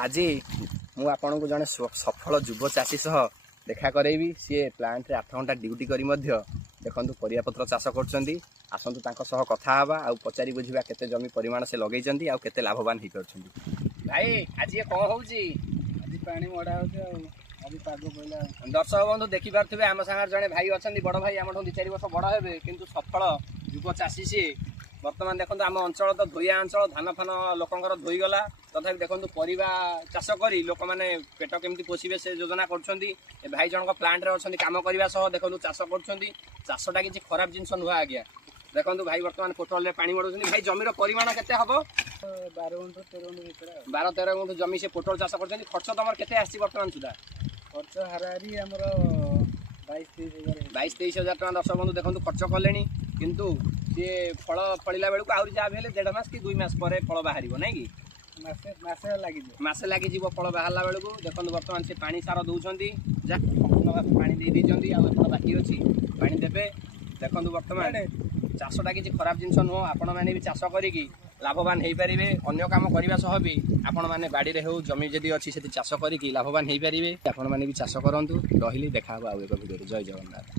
आज मु आपन को जड़े सफल युव चाषी सह देखा करेबी सी प्लांट रे 8 घंटा ड्यूटी करी देखु परियापत्र चाष कर आसतु कथा हाँ आ पचारि बुझा केते जमी परिमाण से लगे केते लाभवान हो भाई आज ये कौन हूँ पानी मड़ा दर्शक बंधु देखी पारे आम सागर जड़े भाई अच्छा बड़ भाई आम 2-4 वर्ष बड़ हे कि सफल युव चाषी सी बर्तमान देखो आम अंचल तो धोइया अंचल धान फान लोकंर धोईगला तथा देखो परिवा चाष कर लोक मैंने पेट केमती पोषे से योजना कर भाई जनक प्लांट रे अच्छा कम करने सह देखो चाष करसटा किसी खराब जिनस नुह आज्ञा देखो भाई बर्तमान पोटल रे पानी मड़ाऊँ भाई जमीर परिमाण केते हम 12-13 गुंठ जमी से पोटल चाष कर खर्च तुम के बर्तमान सुधा खर्च हाराहारी 22-23 हजार टका दर्शक बंधु देखो खर्च कले किंतु सी फल फलिला बेलू आहरी जहाँ भी 1.5 मास कि 2 मास पर फल बाहर ना कि मसे लगे फल बाहर बेलू देखो बर्तमान से पानी सार दौरान संपूर्ण भाव पानी दे बाकी अच्छी पानी देवे देखो बर्तमान चाषटा किसी खराब जिनस नुह आपण मैंने भी चाष करी लाभवान हो पारे अन्य काम करने सह भी आपण मैंने बाड़ी में हो जमी जदि अच्छी से चाष करी लाभवान हो पारे आपण मैंने भी चाष करूँ रही देखा आउ एक भिडियो जय जगन्नाथ।